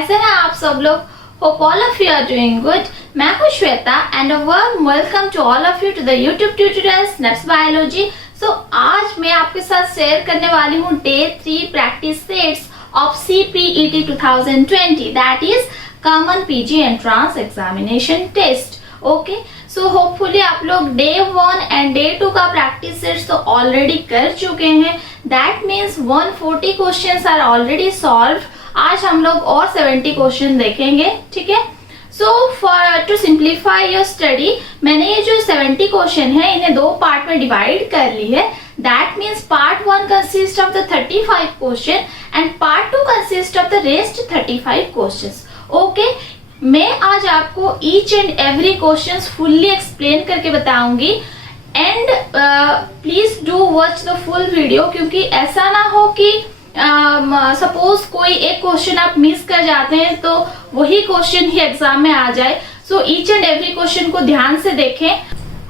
कैसे हैं आप सब लोग? Hope all of you are doing good. मैं हूं Shweta and a warm welcome to all of you to the YouTube tutorial स्नेब्स बायोलॉजी। सो आज मैं आपके साथ शेयर करने वाली हूं day 3 practice sets of CPET 2020 that is common PG entrance examination test. Okay, so hopefully आप लोग डे 1 एंड डे 2 का प्रैक्टिस सेट्स तो ऑलरेडी कर चुके हैं। That means 140 questions are already solve. आज हम लोग और 70 क्वेश्चन देखेंगे, ठीक है। So for to simplify your study मैंने ये जो 70 क्वेश्चन है इन्हें दो पार्ट में डिवाइड कर ली है। That means part 1 consist of the 35 question and part 2 consist of the rest 35 questions. Okay, मैं आज आपको each and every question fully explain करके बताऊंगी and please do watch the full video, क्योंकि ऐसा ना हो कि सपोज कोई एक क्वेश्चन आप मिस कर जाते हैं तो वही क्वेश्चन ही एग्जाम में आ जाए। So each and every question को ध्यान से देखें।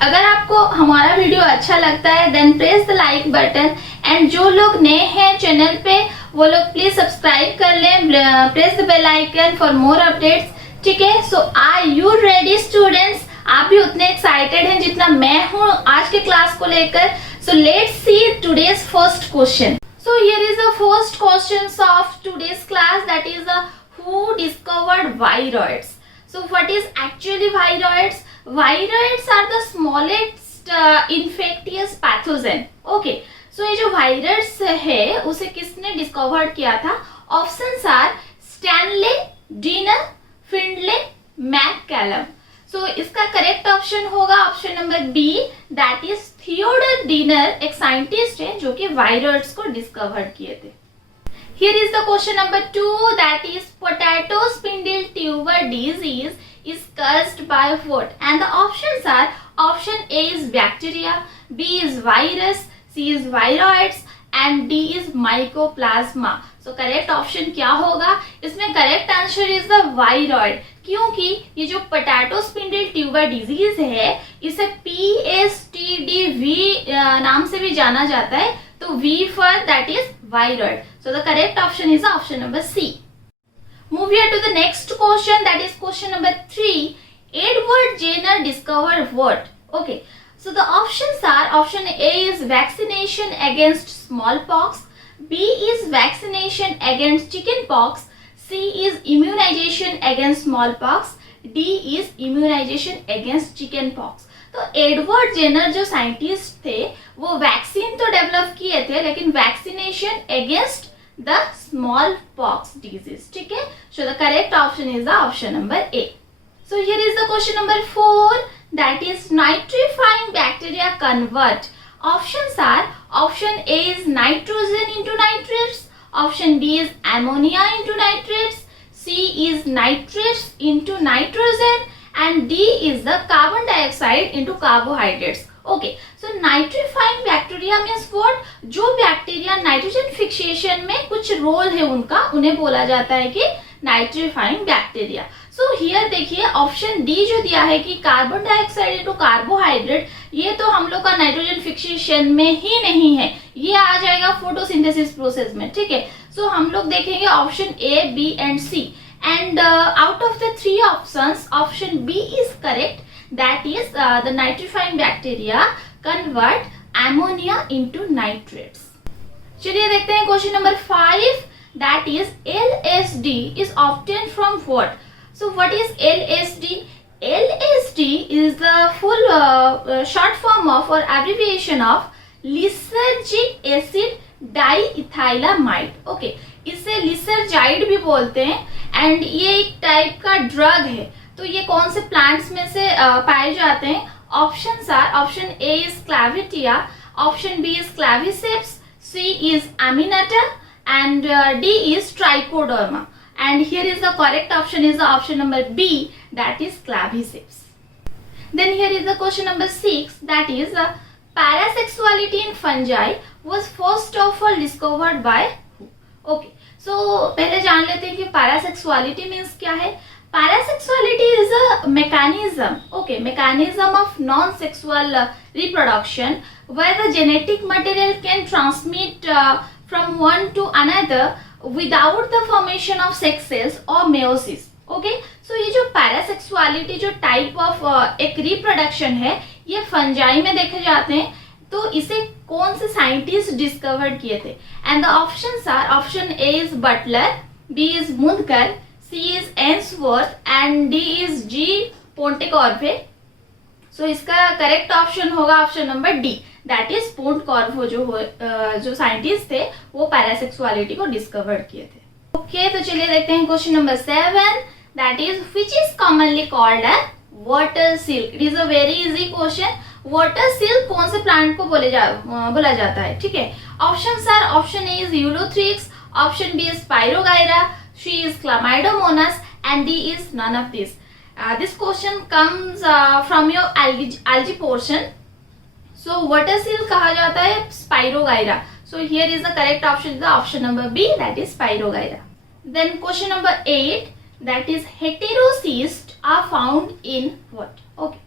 अगर आपको हमारा वीडियो अच्छा लगता है then press the like button and जो लोग नए हैं चैनल पे वो लोग प्लीज सब्सक्राइब कर लें, press the bell icon for more updates, ठीक है। So are you ready students? आप भी उतने एक्साइटेड हैं जितना मैं हूं आज के क्लास को लेकर। So let's see today's first question. So here is the first questions of today's class, that is who discovered viroids. So what is actually viroids? Viroids are the smallest infectious pathogen. Okay. So ये जो viroids है उसे किसने discover किया था? Options are Stanley, Diener, Findlay, McCallum. So इसका correct option होगा option number B, that is Theodor Diener, एक साइंटिस्ट है जो कि वायरस को डिस्कवर किए थे। Here is the question number 2, that is potato spindle tuber disease is caused by what? And the options are option A is bacteria, B is virus, C is viroids and D is mycoplasma. So correct option क्या होगा? इसमें correct answer is the viroid, क्योंकि ये जो potato spindle tuber disease है इसे PSTDV नाम से भी जाना जाता है, तो V for that is viroid. So the correct option is option number C. Move here to the next question, that is question number 3. Edward Jenner discovered what? Okay, so the options are option A is vaccination against smallpox, B is vaccination against chickenpox, C is immunization against smallpox, D is immunization against chickenpox. तो Edward Jenner जो scientist थे वो vaccine तो develop किए थे लेकिन vaccination against the small pox disease, ठीक है। So the correct option is the option number A. So here is the question number 4, that is nitrifying bacteria convert. Options are option A is nitrogen into nitrates, option B is ammonia into nitrates, C is nitrates into nitrogen and D is the carbon dioxide into carbohydrates. Okay, so nitrifying bacteria means what? जो bacteria nitrogen fixation में कुछ role है उनका, उन्हें बोला जाता है कि नाइट्रीफाइंग बैक्टीरिया। सो हियर देखिए ऑप्शन डी जो दिया है कि कार्बन डाइऑक्साइड इनटू कार्बोहाइड्रेट, ये तो हम लोग का नाइट्रोजन फिक्सेशन में ही नहीं है, ये आ जाएगा फोटोसिंथेसिस प्रोसेस में, ठीक है। सो हम लोग देखेंगे option A, B and C and out of the 3 options option B is correct, that is the nitrifying bacteria convert ammonia into nitrates. चलिए देखते हैं question number 5, that is LSD is obtained from what? So what is LSD? LSD is the full short form of or abbreviation of lysergic acid diethylamide. Okay, इसे lysergide भी बोलते हैं and ये एक type का ड्रग है। तो ये कौन से प्लांट्स में से पाए जाते हैं? Options are option A is clavitia, option B is claviceps, C is aminata and D is trichoderma, and here is the correct option is the option number B, that is claviceps. Then here is the question number 6, that is parasexuality in fungi was first of all discovered by who? Okay, so पहले जान लेते हैं कि parasexuality means क्या है। Parasexuality is a mechanism, okay, mechanism of non-sexual reproduction where the genetic material can transmit from one to another without the formation of sex cells और meiosis. Okay, so ये जो पैरासेक्सुअलिटी जो टाइप ऑफ एक reproduction है ये fungi में देखे जाते हैं। तो इसे कौन से साइंटिस्ट डिस्कवर किए थे? And the options are, option A is Butler, B is Mundkur, C is Ainsworth and D is G Pontecorvo. So इसका करेक्ट ऑप्शन होगा option number D, that is Pontecorvo. जो साइंटिस्ट थे वो पैरासेक्सुअलिटी को डिस्कवर किए थे। ओके, तो चलिए देखते हैं question number 7, that is which is commonly called as water silk. It is a very easy question. Water silk कौन से प्लांट को बोला जाता है? ठीक है, option are, option A is Ulothrix, option B is Spirogyra, C is Chlamydomonas and D is none of this. This question comes from your algae portion. So water seal कहा जाता है Spirogyra. So here is the correct option, is the option number B, that is Spirogyra. Then question number 8, that is heterocysts are found in what? Okay.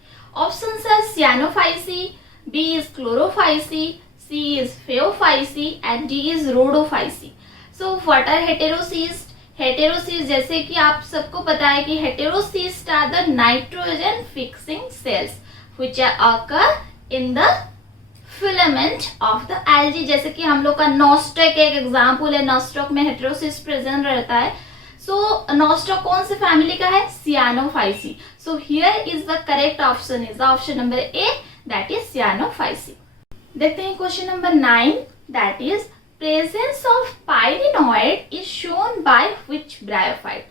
Options are Cyanophyceae, B is Chlorophyceae, C is Phaeophyceae and D is Rhodophyceae. So what are heterocysts? Heterocyst, जैसे कि आप सबको पता है कि heterocyst are the nitrogen fixing cells which occur in the filament of the algae. जैसे कि हम लोग का नॉस्ट्रक एक एग्जांपल है, नॉस्ट्रक में हेटेरोसिस्ट प्रेजेंट रहता है। सो नॉस्ट्रक कौन से फैमिली का है? Cyanophyceae. So here is the correct option, is the option number A, that is Cyanophyceae. देखते हैं क्वेश्चन नंबर 9, दैट इज presence of pyrenoid is shown by which bryophyte?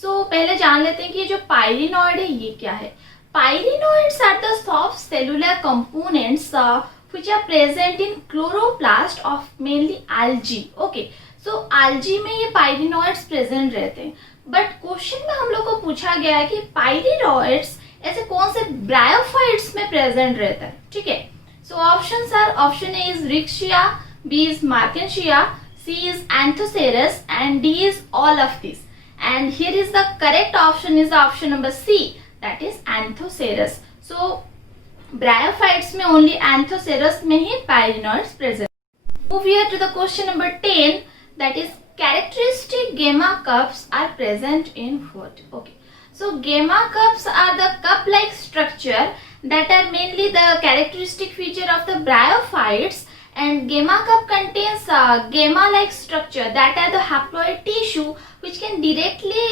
So पहले जान लेते हैं कि ये जो pyrenoid है ये क्या है। Pyrenoids are the soft cellular components which are present in chloroplast of mainly algae. Okay, so algae में ये pyrenoids present रहते हैं। बट क्वेश्चन में हम लोग को पूछा गया है कि pyrenoids ऐसे कौन से bryophytes में present रहता है। ठीक है, so options are, option A is Rixia, B is Markensia, C is Anthocerus and D is all of these. And here is the correct option, is the option number C, that is Anthocerus. So bryophytes में only Anthocerus में ही pyrenoids present. Move here to the question number 10, that is characteristic gamma cups are present in what? Okay, so gamma cups are the cup-like structure that are mainly the characteristic feature of the bryophytes. And gamma cup contains gamma-like structure that are the haploid tissue which can directly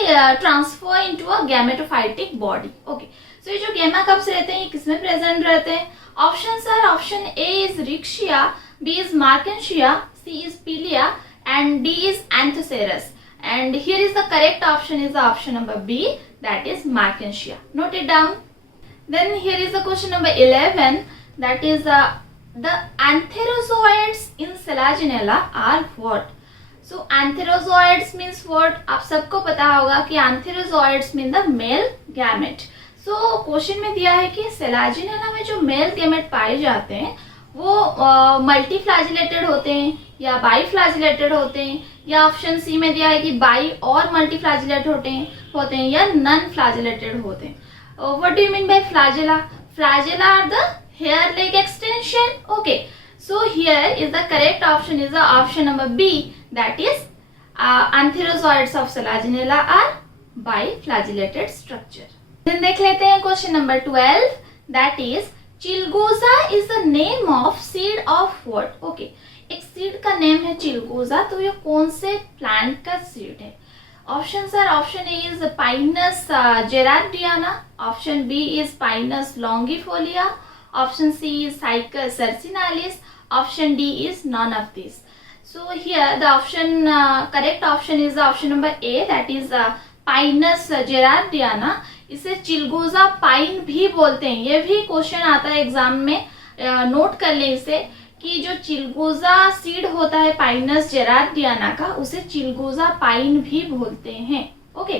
transfer into a gametophytic body. Okay, so ये जो gamma cups रहते हैं ये किसमें present रहते हैं? Options are, option A is Rixia, B is Markensia, C is Pilia and D is Anthocerus. And here is the correct option, is the option number B, that is Markensia. Note it down. Then here is the question number 11, that is the antherozoids in Selaginella are what? So antherozoids means what? आप सबको पता होगा कि antherozoids mean the male gamete. So question में दिया है कि Selaginella में जो male gamete पाए जाते हैं वो मल्टीफ्लैजिलेटेड होते हैं या बाईफ्लैजिलेटेड होते हैं, या ऑप्शन सी में दिया है कि बाई और मल्टीफ्लैजिलेट होते हैं या नॉन फ्लैजिलेटेड होते हैं. What do you mean by flagella? Flagella are the hair like extension. Okay, so here is the correct option, is the option number B, that is antherozoids of Selaginella are biflagellated structure. Then देख लेते हैं question number 12, that is चिलगोजा is the name of seed of what? Okay, एक seed का name है चिलगोजा, तो ये कौन से plant का seed है? Options are, option A is Pinus gerardiana, option B is Pinus longifolia, option C is Cycas sarcinalis, option D is none of these. So here the option correct option is the option number A, that is Pinus gerardiana. इसे चिलगोजा pine भी बोलते हैं. ये भी question आता है exam में, नोट कर ले इसे कि जो चिलगोजा सीड होता है पाइनस जेरार्डियाना का, उसे चिलगोजा पाइन भी बोलते हैं. Okay,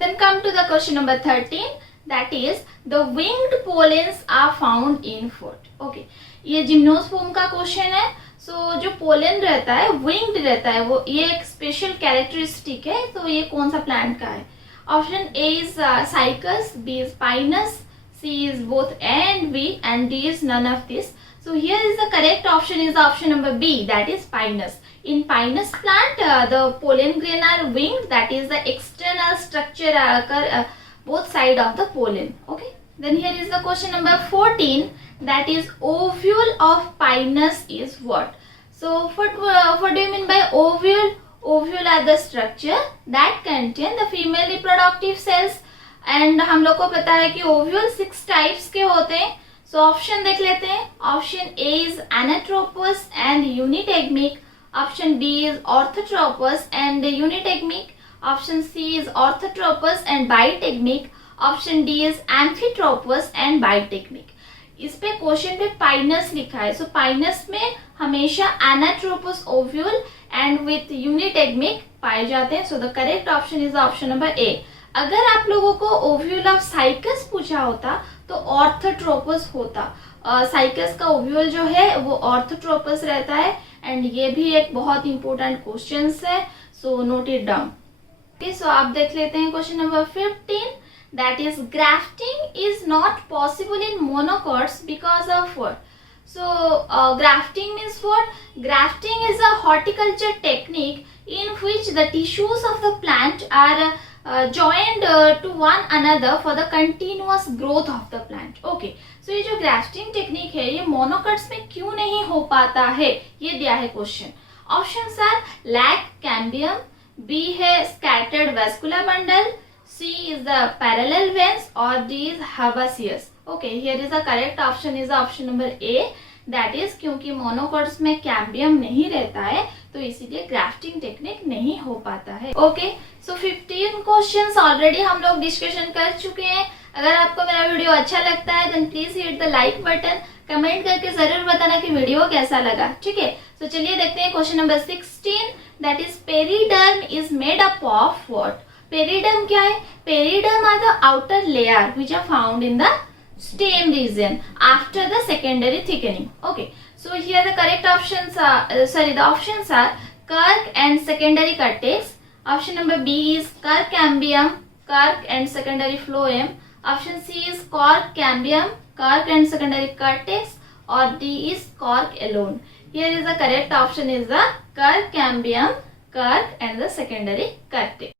then come to the question number 13, that is the winged pollens are found in what? Okay, ये जिम्नोस्पर्म का क्वेश्चन है. सो जो पोलन रहता है विंग्ड रहता है, वो ये एक स्पेशल कैरेक्टरिस्टिक है. तो ये कौन सा प्लांट का है? Option A is Cycas, B is Pinus, C is both A and B and D is none of this. So here is the correct option, is the option number B, that is Pinus. In pinus plant, the pollen grain are winged, that is the external structure occur both side of the pollen. Okay. Then here is the question number 14, that is ovule of pinus is what? So what do you mean by ovule? Ovule are the structure that contain the female reproductive cells. And हम लोग को पता है कि ovule 6 types के होते हैं. So option देख लेते हैं. Option A is anatropous and unitegmic. Option B is orthotropous and unitegmic. Option C is orthotropous and bitegmic. Option D is amphitropous and bitegmic. इस पे क्वेश्चन पे पाइनस लिखा है. सो पाइनस में हमेशा एनाट्रोपस ओव्यूल एंड विथ यूनिटेगमिक पाए जाते हैं. So the correct option is option number ए. अगर आप लोगों को ओव्यूल ऑफ साइकस पूछा होता तो ऑर्थोट्रोपस होता. साइकस का ओव्यूल जो है वो ऑर्थोट्रोपस रहता है एंड ये भी एक बहुत इंपॉर्टेंट क्वेश्चन है. So note it down. Okay, सो आप देख लेते हैं question number 15, that is grafting is not possible in monocots because of what? So grafting means what? Grafting is a horticulture technique in which the tissues of the plant are joined to one another for the continuous growth of the plant. Okay, so ये जो grafting technique है ये monocots में क्यों नहीं हो पाता है, ये दिया है question. Options are lack cambium, B है scattered vascular bundle, C is the parallel veins or D is herbaceous. Okay, here is the correct option is option number A. That is क्योंकि मोनोकॉट्स में cambium नहीं रहता है तो इसीलिए grafting technique नहीं हो पाता है. ओके, सो 15 क्वेश्चंस ऑलरेडी हम लोग डिस्कशन कर चुके हैं. अगर आपको मेरा वीडियो अच्छा लगता है then please hit the like button. Comment करके जरूर बताना कि वीडियो कैसा लगा. ठीक है, तो चलिए देखते हैं question number 16, that is periderm is made up of what? Periderm क्या है? Periderm are the outer layer which are found in the stem region after the secondary thickening. Okay, so here the correct options are the options are cork and secondary cortex. Option number B is cork cambium, cork and secondary phloem. Option C is cork cambium, cork and secondary cortex, or D is cork alone. Here is the correct option is the cork cambium, cork and the secondary cortex.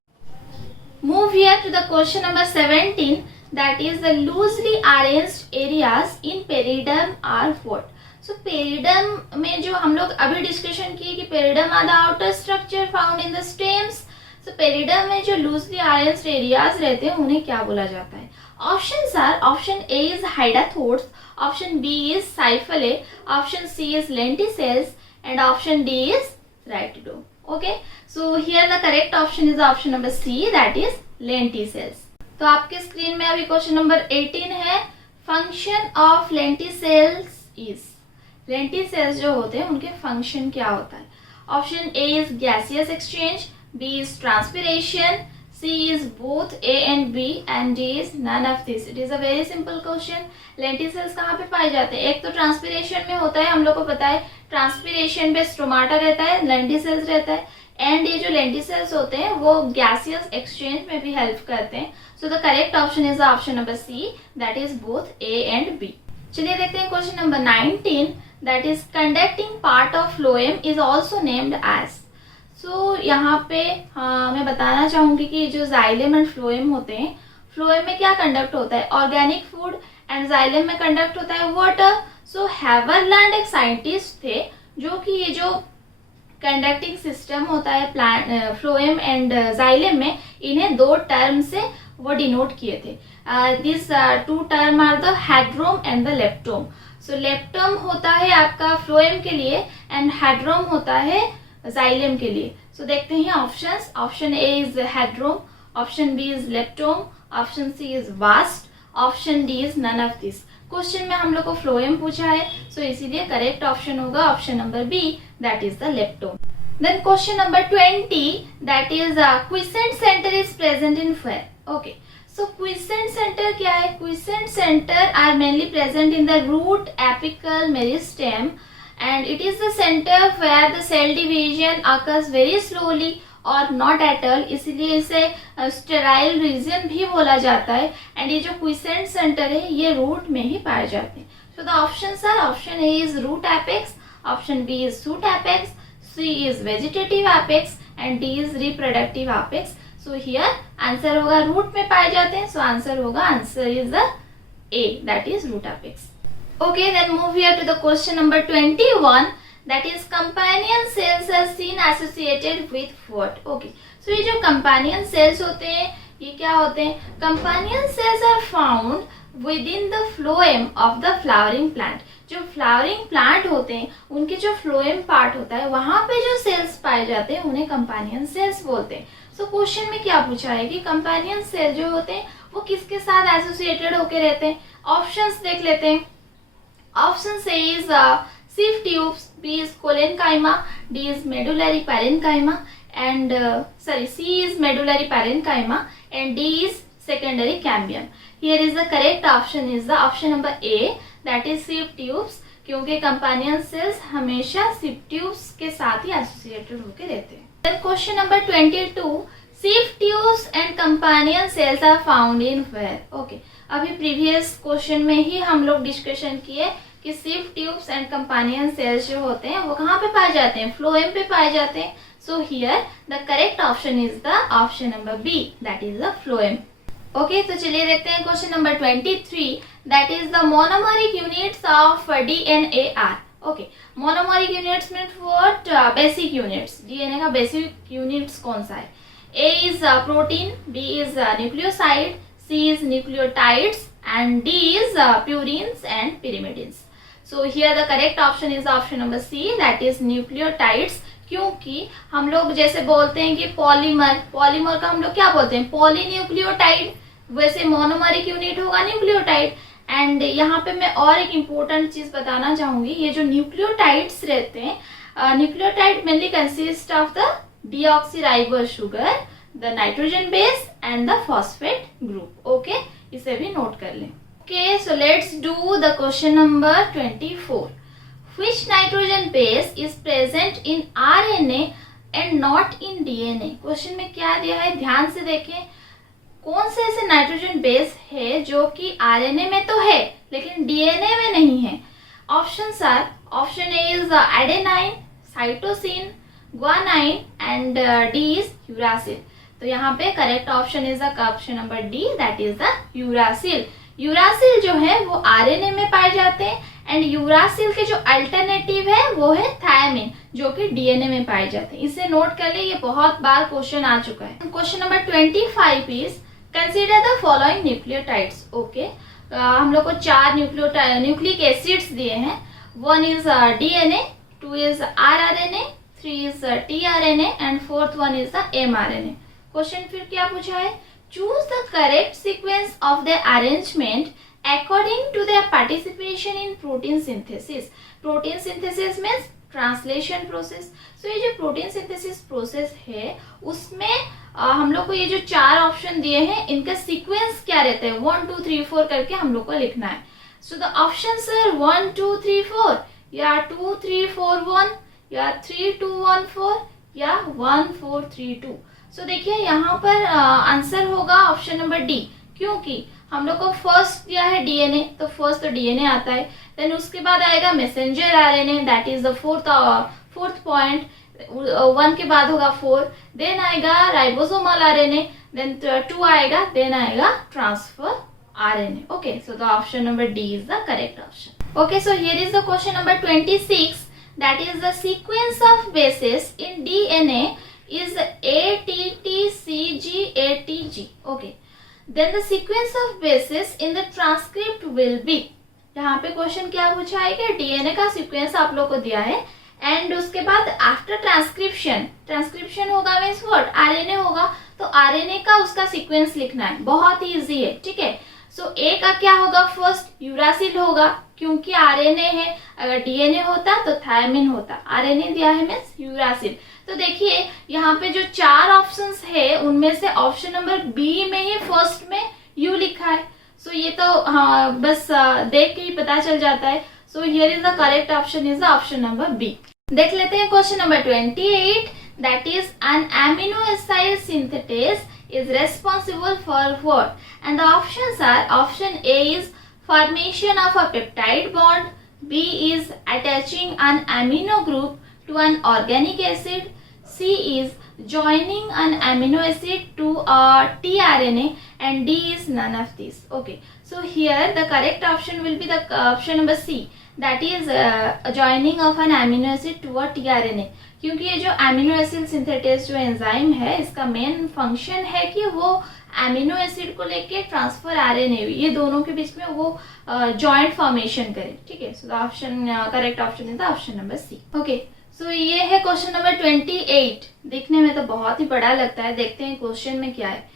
Move here to the question number 17, that is the loosely arranged areas in periderm are what? So periderm में जो हम लोग अभी discussion किए कि periderm are the outer structure found in the stems. So periderm में जो loosely arranged areas रहते हैं उन्हें क्या बोला जाता है? Options are option A is hydathodes, option B is cyphalae, option C is lenticels and option D is rhytidome. Okay, so here the correct option is option number C, that is lenticels. तो आपके screen में अभी question number 18 है. Function of lenticels is, lenticels जो होते हैं उनके function क्या होता है? Option A is gaseous exchange, B is transpiration, C is both A and B and D is none of this. It is a very simple question. Lenticels कहाँ पे पाए जाते हैं? एक तो ट्रांसपिरेशन में होता है, हम लोग को पता है ट्रांसपिरेशन पे स्ट्रोमाटा रहता है, लेंटिसेल्स रहता है. एंड ये जो लेंटिसेल्स होते हैं वो गैसियस एक्सचेंज में भी हेल्प करते हैं. So the correct option is option number C, that is both A and B. चलिए देखते हैं question number 19, that is conducting part of phloem is also named as. So यहाँ पे मैं बताना चाहूंगी कि जो जाइलम एंड फ्लोएम होते हैं, फ्लोएम में क्या कंडक्ट होता है? Organic food. एंड जाइलम में कंडक्ट होता है वाटर. सो हैवरलैंड एक साइंटिस्ट थे जो कि ये जो कंडक्टिंग सिस्टम होता है प्लांट फ्लोएम एंड जाइलम में, इन्हें दो टर्म से वो डिनोट किए थे. This two term are the hadrome and the leptome. So leptome होता है आपका फ्लोएम के लिए एंड हेड्रोम होता है जाइलम के लिए. सो देखते हैं options. Option A is hadrome, option B is leptome, option C is bast, option D is none of this. Question में हम लोग को फ्लोएम पूछा है, सो इसीलिए करेक्ट ऑप्शन होगा option number B, that is the leptome. Then question number 20, that is quiescent centre is present in fair. Okay, so quiescent centre क्या है? Quiescent centre are mainly present in the root apical meristem and it is the center where the cell division occurs very slowly or not at all. इसलिए इसे sterile reason भी बोला जाता है. And ये जो क्विसेंट सेंटर है ये रूट में ही पाए जाते हैं. So the options are option A is root apex, option B is shoot apex, C is vegetative apex and D is reproductive apex. So here answer होगा रूट में पाए जाते हैं, so आंसर होगा, answer is the A, that is root apex. Okay, then move here to the question number 21, that is companion cells are seen associated with what? Okay, so ये जो companion cells होते हैं ये क्या होते हैं? Companion cells are found within the phloem of the flowering plant. जो flowering plant होते हैं उनके जो फ्लोएम पार्ट होता है वहां पे जो सेल्स पाए जाते हैं उन्हें कंपेनियन सेल्स बोलते हैं. सो क्वेश्चन में क्या पूछा है कि कंपेनियन सेल जो होते हैं वो किसके साथ एसोसिएटेड होके रहते हैं? ऑप्शंस देख लेते हैं. Option A is sieve tubes, B is collenchyma, D is medullary parenchyma and C is medullary parenchyma and D is secondary cambium. Here is the correct option is the option number A, that is sieve tubes, क्योंकि companion cells हमेशा sieve tubes के साथ ही associated होके रहते हैं. Then question number 22, sieve tubes and companion cells are found in where? Okay, अभी previous question में ही हम लोग डिस्कशन किए कि sieve tubes and companion cells जो होते हैं वो कहाँ पे पाए जाते हैं? phloem पे पाए जाते हैं. So here the correct option is the option number B, that is the phloem. Okay, तो चलिए देखते हैं question number 23, that is the monomeric units of DNA are. Okay, monomeric units means what? Basic units. DNA का basic units कौन सा है? A is protein, B is nucleoside, C is nucleotides and D is purines and pyrimidines. So here the correct option is option number C, that is nucleotides. क्योंकि हम लोग जैसे बोलते हैं कि पॉलीमर का हम लोग क्या बोलते हैं? पॉलीन्यूक्लियोटाइड. वैसे मोनोमरिक यूनिट होगा न्यूक्लियोटाइड. एंड यहाँ पे मैं और एक इम्पोर्टेंट चीज बताना चाहूंगी. ये जो न्यूक्लियोटाइड्स रहते हैं, nucleotide mainly consist of the deoxyribose sugar, the nitrogen base and the phosphate group. Okay, इसे भी नोट कर लें. Okay, so let's do the question number 24. Which nitrogen base is present in RNA and not in DNA? Question में क्या दिया है ध्यान से देखें. कौन से ऐसे नाइट्रोजन बेस है जो कि आरएनए में तो है लेकिन डीएनए में नहीं है? Options are, option A is adenine, cytosine, guanine and D is uracil. तो यहाँ पे correct option is the option number D, that is the uracil. Uracil जो है वो आरएनए में पाए जाते हैं एंड यूरासिल के जो अल्टरनेटिव है वो है थायमिन जो कि डीएनए में पाए जाते हैं. इसे नोट कर ले, ये बहुत बार क्वेश्चन आ चुका है. Question number 25 is consider the following nucleotides. Okay, हम लोग को 4 न्यूक्लिक एसिड्स दिए हैं. 1 is DNA, 2 is rRNA, 3 is tRNA and 4th one is the mRNA. Question फिर क्या पूछा है? Choose the correct sequence of the arrangement according to their participation in protein synthesis. Protein synthesis means translation process. So ये जो protein synthesis process है उसमें हम लोग को ये जो 4 ऑप्शन दिए हैं इनका सीक्वेंस क्या रहता है? 1 2 3 4 करके हम लोग को लिखना है. So the options are 1 2 3 4 या 2 3 4 1 या 3 2 1 4 या 1 4 3 2. So देखिए यहाँ पर आंसर होगा ऑप्शन नंबर डी, क्योंकि हम लोग को फर्स्ट दिया है डीएनए तो फर्स्ट तो डीएनए आता है. देन उसके बाद आएगा messenger RNA, that is the fourth point. 1 के बाद होगा 4, देन आएगा राइबोसोमल आरएनए, देन 2 आएगा, देन आएगा transfer RNA. Okay, so the option number D is the correct option. Okay, so here is the question number 26, that is the sequence of basis in DNA is ATTCGATG. Okay, then the sequence of bases in the transcript will be. यहाँ पे question क्या पूछा है कि DNA का sequence आप लोग को दिया है एंड उसके बाद आफ्टर ट्रांसक्रिप्शन होगा मीन्स व्हाट? आरएनए होगा. तो आरएनए का उसका सीक्वेंस लिखना है, बहुत ही इजी है. ठीक है, सो ए का क्या होगा? फर्स्ट यूरासिल होगा क्योंकि आरएनए है. अगर डीएनए होता तो थायमिन होता. आरएनए दिया है मीन्स यूरासिल. तो देखिए यहाँ पे जो 4 ऑप्शंस है उनमें से ऑप्शन नंबर बी में ही फर्स्ट में यू लिखा है. सो ये तो हाँ बस देख के ही पता चल जाता है. So here is the correct option is the option number B. देख लेते हैं question number 28, that is an amino acid synthetase is responsible for what? And the options are, option A is formation of a peptide bond, B is attaching an amino group to an organic acid, C is joining an amino acid to a tRNA, and D is none of these. Okay, so here the correct option will be the option number C, that is joining of an amino acid to a tRNA. क्योंकि ये जो amino acid synthetase जो enzyme है, इसका main function है कि वो amino acid को लेके ट्रांसफर आरएनए ये दोनों के बीच में वो जॉइंट फॉर्मेशन करे. ठीक है, so the option correct option is the option number C. Okay, so ये है क्वेश्चन नंबर 28. देखने में तो बहुत ही बड़ा लगता है. देखते हैं क्वेश्चन में क्या है.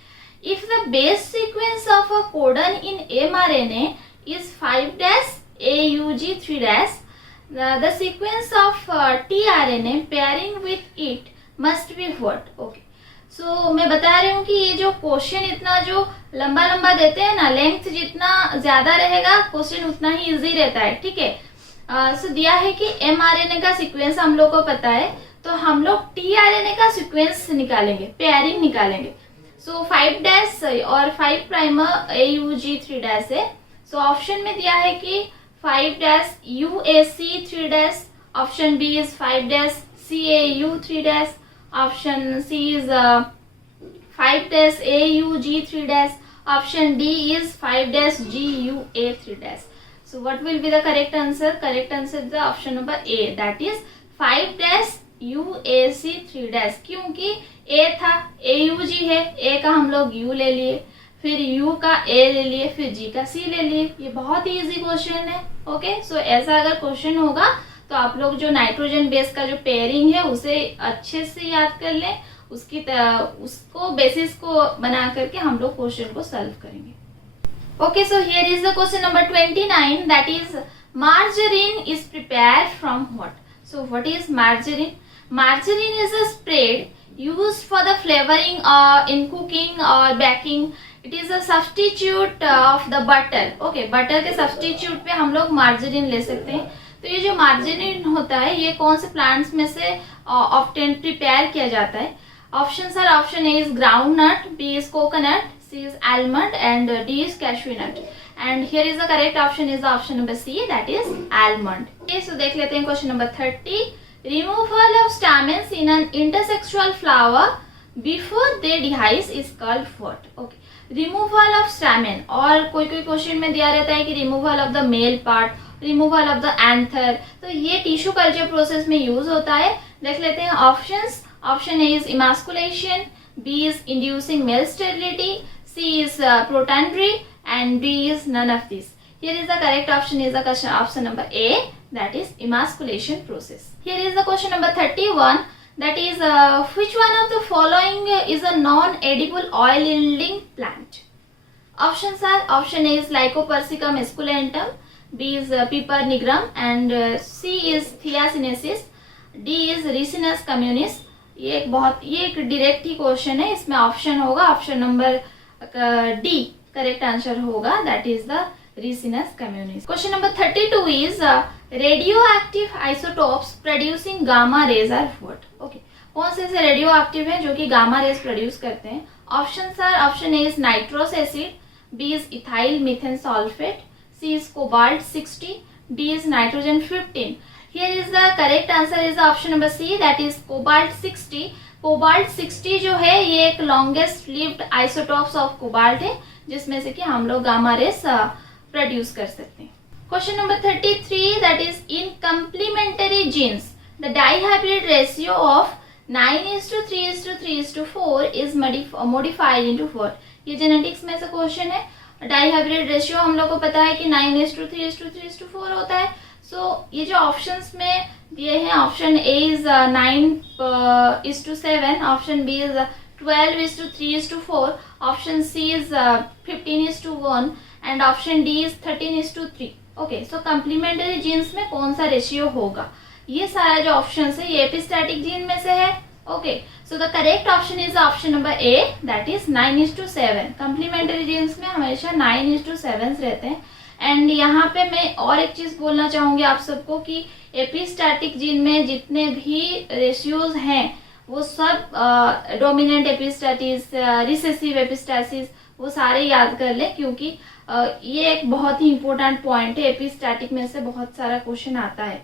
If the base sequence of a codon in mRNA is 5'AUG3', the sequence of tRNA pairing with it must be what? Okay, so मैं बता रही हूँ कि ये जो क्वेश्चन इतना जो लंबा लंबा देते हैं ना, लेंथ जितना ज्यादा रहेगा क्वेश्चन उतना ही इजी रहता है. ठीक है, सो दिया है कि mRNA का सीक्वेंस हम लोग को पता है, तो हम लोग tRNA का सीक्वेंस निकालेंगे, पेयरिंग निकालेंगे. सो 5' और 5' AUG3' है. सो ऑप्शन में दिया है कि 5'UAC3', option B is 5'CAU3', option C is 5'AUG3', option D is 5'GUA3'. So what will be the correct answer? Correct answer is the option number A, that is 5'UAC3'. क्योंकि A था, AUG है, A का हम लोग U ले लिए, फिर U का A ले लिए, फिर G का C ले लिए. ये बहुत ही इजी क्वेश्चन है. ओके, सो ऐसा अगर क्वेश्चन होगा तो आप लोग जो नाइट्रोजन बेस का जो पेयरिंग है उसे अच्छे से याद कर लें, उसको बेसिस को बना करके हम लोग क्वेश्चन को सॉल्व करेंगे. Okay, so here is the question number 29, that is margarine is prepared from what. So what is margarine? Margarine is a spread used for the flavoring in cooking or baking. It is a substitute of the butter. Okay, butter के substitute पे हम लोग margarine ले सकते हैं. तो ये जो margarine होता है ये कौन से plants में से often prepare किया जाता है? Options are option A is groundnut, B is coconut, C is almond, and D is cashew nut. And here is the correct option is the option number C, that is almond. Okay, so देख लेते हैं question number 30. Removal of stamens in an intersexual flower before they dehisce is called what? Okay, removal of stamen, और कोई question में दिया रहता है कि removal of the male part, removal of the anther. तो ये टिश्यू कल्चर प्रोसेस में यूज होता है. देख लेते हैं options. Option A is emasculation, B is inducing male sterility, C is protandry, and D is none of these. Here is the correct option is the option number A, that is emasculation process. Here is the question number 31, that is which one of the following is a non-edible oil yielding plant? Options are option A is Lycopersicum esculentum, B is Piper nigrum, and C is Thiacinensis, D is Ricinus communis. ये एक direct ही question है. इसमें option होगा option number D correct answer होगा, that is the Ricinus communis. Question number 32 is radioactive isotopes producing gamma rays are what? Okay, कौन से radio active है जो कि गामा रेज प्रोड्यूस करते हैं? Options are option A is nitrous acid, B is ethyl methane sulphate, C is cobalt 60, D is nitrogen 15. Here is the correct answer is option number C, that is cobalt 60. Cobalt 60 जो है ये एक longest lived isotopes of cobalt है, जिसमें से कि हम लोग गामा रेज प्रोड्यूस कर सकते हैं. Question number 33, that is in complementary genes the dihybrid ratio of 9:3:3:4 is modified into what. ये जेनेटिक्स में से क्वेश्चन है. डाइहाइब्रिड रेशियो हम लोग को पता है कि 9:3:3:4 होता है. सो ये जो ऑप्शंस में दिए हैं, option A is 9:7, option B is 12:3:4, option C is 15:1 and option D is 13:3. Okay, so complementary genes में कौन सा रेशियो होगा? ये सारा जो ऑप्शन है ये एपिस्टैटिक जीन में से है. Okay, so the correct option is option number A, that is 9:7. Complementary genes में हमेशा 9:7 रहते हैं. एंड यहाँ पे मैं और एक चीज बोलना चाहूंगी आप सबको कि एपिस्टैटिक जीन में जितने भी रेशियोज हैं वो सब डोमिनेंट एपिस्टैटिस, रिसेसिव एपिस्टैसिस, वो सारे याद कर ले, क्योंकि ये एक बहुत ही इंपॉर्टेंट पॉइंट है. एपिस्टैटिक में से बहुत सारा क्वेश्चन आता है.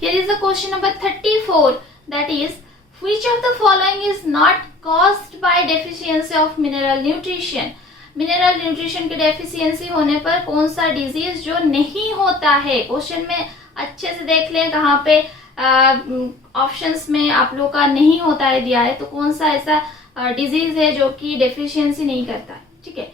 Here is the question number 34, that is, which of the following is not caused by deficiency of mineral nutrition? Mineral nutrition की डेफिशिएंसी होने पर कौन सा डिजीज जो नहीं होता है? क्वेश्चन में अच्छे से देख लें कहाँ पे ऑप्शंस में आप लोग का नहीं होता है दिया है, तो कौन सा ऐसा डिजीज है जो कि डेफिशिएंसी नहीं करता है. ठीक है.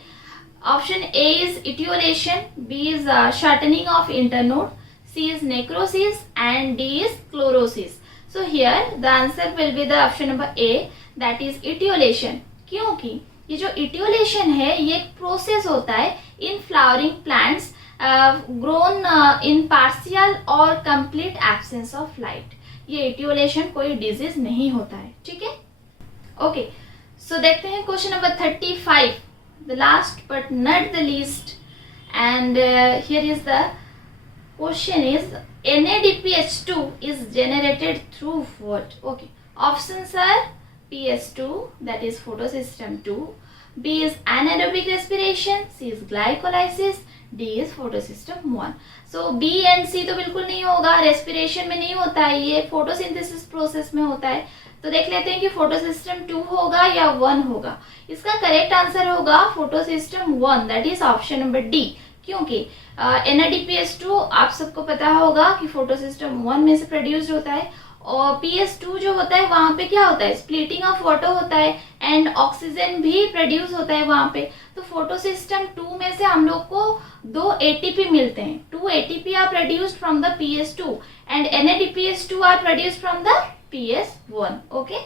Option A is etiolation, B is shortening of internode, C is necrosis and D is chlorosis. So here the answer will be the option number A, that is etiolation. क्योंकि ये जो इटियोलेशन है ये एक प्रोसेस होता है in flowering plants grown in partial और complete absence of light. ये इटियोलेशन कोई डिजीज नहीं होता है. ठीक है. ओके, सो देखते हैं question number 35, the last but not the least, and here is the question is NADPH2 is generated through what? Okay, options are PS2, that is photosystem 2, B is anaerobic respiration, C is glycolysis, D is photosystem 1. So B and C तो बिल्कुल नहीं होगा, respiration में नहीं होता है, ये photosynthesis process में होता है. तो देख लेते हैं कि फोटोसिस्टम 2 होगा या 1 होगा. इसका करेक्ट आंसर होगा photosystem 1, that is option number D. क्योंकि NADPH2 आप सबको पता होगा कि फोटोसिस्टम 1 में से प्रोड्यूस होता है, और PS2 जो होता है वहां पे क्या होता है, स्प्लिटिंग ऑफ वाटर होता है एंड ऑक्सीजन भी प्रोड्यूस होता है वहां पे. तो फोटोसिस्टम 2 में से हम लोग को 2 ATP मिलते हैं. 2 ATP are produced from the PS2 and NADPH2 are produced from the PS1. Okay,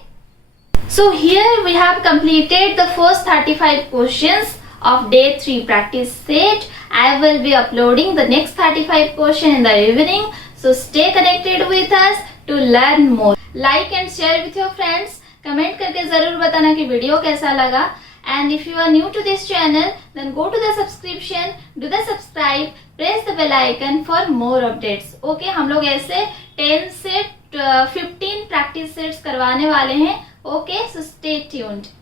so here we have completed the first 35 questions of day 3 practice set. I will be uploading the next 35 question in the evening, so stay connected with us to learn more. Like and share with your friends. Comment करके जरूर बताना कि video कैसा लगा. And if you are new to this channel, then go to the subscription, do the subscribe, press the bell icon for more updates. Okay, हम लोग ऐसे 10 से 15 practice sets करवाने वाले हैं. Okay, so stay tuned.